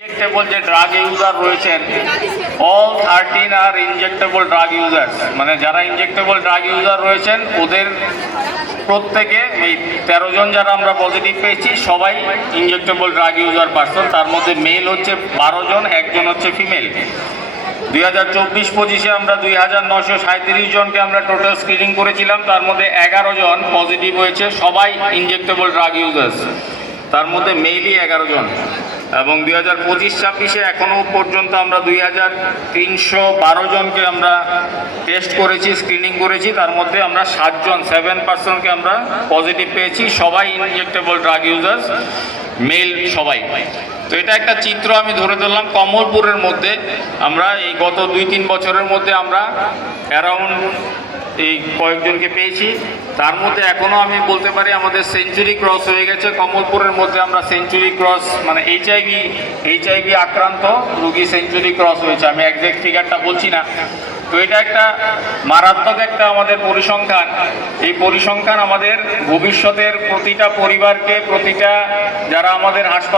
Injectable যে drug user রয়েছেন, all 13 আর injectable drug users, মানে যারা ইনজেক্টেবল ড্রাগ ইউজার রয়েছেন ওদের প্রত্যেকে এই 13 জন যারা আমরা পজিটিভ পেয়েছি সবাই ইনজেক্টেবল ড্রাগ ইউজার পারসন। তার মধ্যে মেল হচ্ছে 12 জন, একজন হচ্ছে ফিমেল। 2024-25 আমরা 2937 জনকে আমরা টোটাল স্ক্রিনিং করেছিলাম, তার মধ্যে 11 জন পজিটিভ হয়েছে, সবাই ইনজেক্টেবল ড্রাগ ইউজার্স, তার মধ্যে মেলই 11 জন। এবং 2025-26 এখনও পর্যন্ত আমরা 2312 জনকে আমরা টেস্ট করেছি, স্ক্রিনিং করেছি, তার মধ্যে আমরা 7% আমরা পজিটিভ পেয়েছি, সবাই ইনজেক্টেবল ড্রাগ ইউজার্স, মেল সবাই। তো এটা একটা চিত্র আমি ধরে ধরলাম কমলপুরের মধ্যে। আমরা এই গত 2-3 বছরের মধ্যে আমরা অ্যারাউন্ড এই কয়েকজনকে পেয়েছি, তার মধ্যে এখনও আমি বলতে পারি আমাদের সেঞ্চুরি ক্রস হয়ে গেছে। কমলপুরের মধ্যে আমরা সেঞ্চুরি ক্রস, মানে এইচআইভি আক্রান্ত রোগী সেঞ্চুরি ক্রস হয়েছে, আমি একজ্যাক্ট ফিগারটা বলছি না। তো এটা একটা মারাত্মক একটা আমাদের পরিসংখ্যান। এই পরিসংখ্যান আমাদের ভবিষ্যতের প্রতিটা পরিবারকে, প্রতিটা যারা আমাদের হাসপাতাল